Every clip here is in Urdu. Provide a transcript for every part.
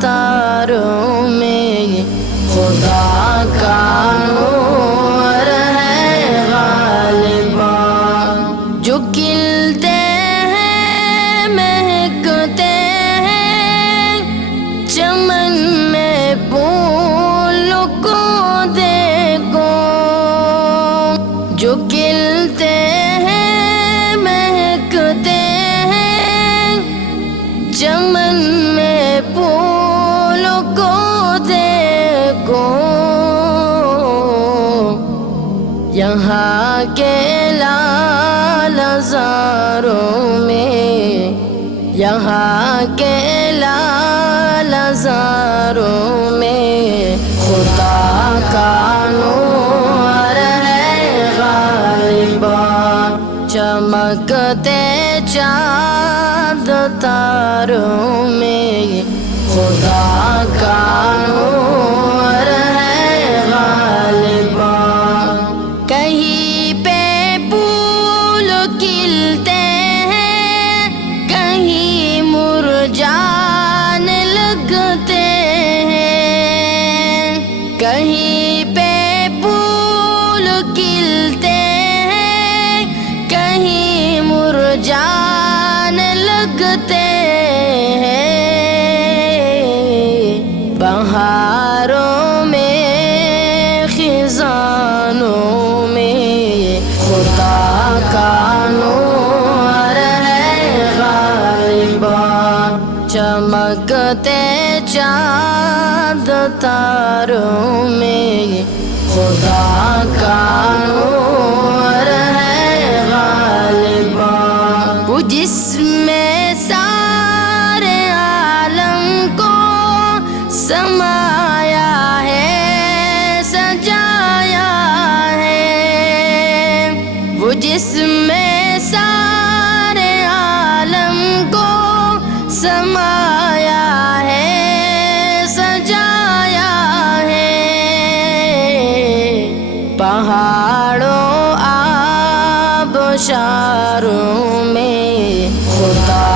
تاروں میں خدا کا نور ہے غالبا، جو کھلتے ہیں مہکتے ہیں چمن میں پھول کو دیکھو، جو کھلتے ہیں مہکتے ہیں چمن میں پھول کو دیکھو، یہاں کے لال زاروں میں، یہاں کے لال زاروں میں خدا کا نور ہے غالبا، چمکتے چاند تاروں میں خدا کا نور ہے غالبا، کہیں پہ پھول کھلتے ہیں کہیں مرجھانے لگتے ہیں، کہیں پہ پھول کھلتے ہیں کہیں مرجھانے لگتے ہیں، بہاروں میں خزانوں میں خدا کا نور ہے غالبا، چمکتے چاند تاروں میں خدا کا نور ہے غالبا، وہ جس میں سارے عالم کو سمایا ہے سجایا ہے، وہ جس میں سارے عالم کو سمایا ہے سجایا ہے، پہاڑوں آبشاروں میں خدا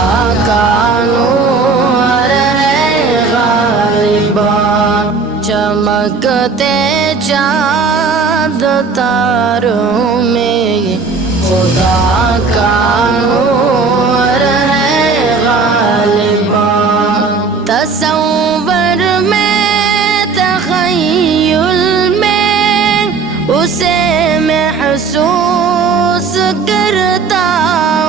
کا نور ہے غالبا، چمکتے چاند تاروں میں خدا کا نور ہے غالبا، تصور میں تخیل میں اسے محسوس کرتا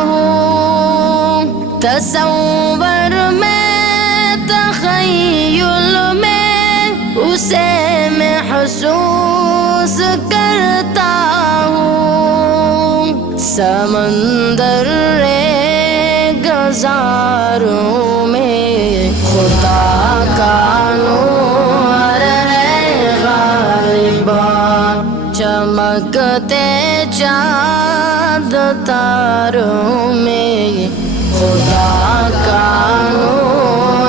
ہوں، تصور میں تخیل میں اسے محسوس کرتا ہوں، سمندر گزاروں میں خدا کا نور ہے غالبا، چمکتے چاند تاروں میں خدا کا نور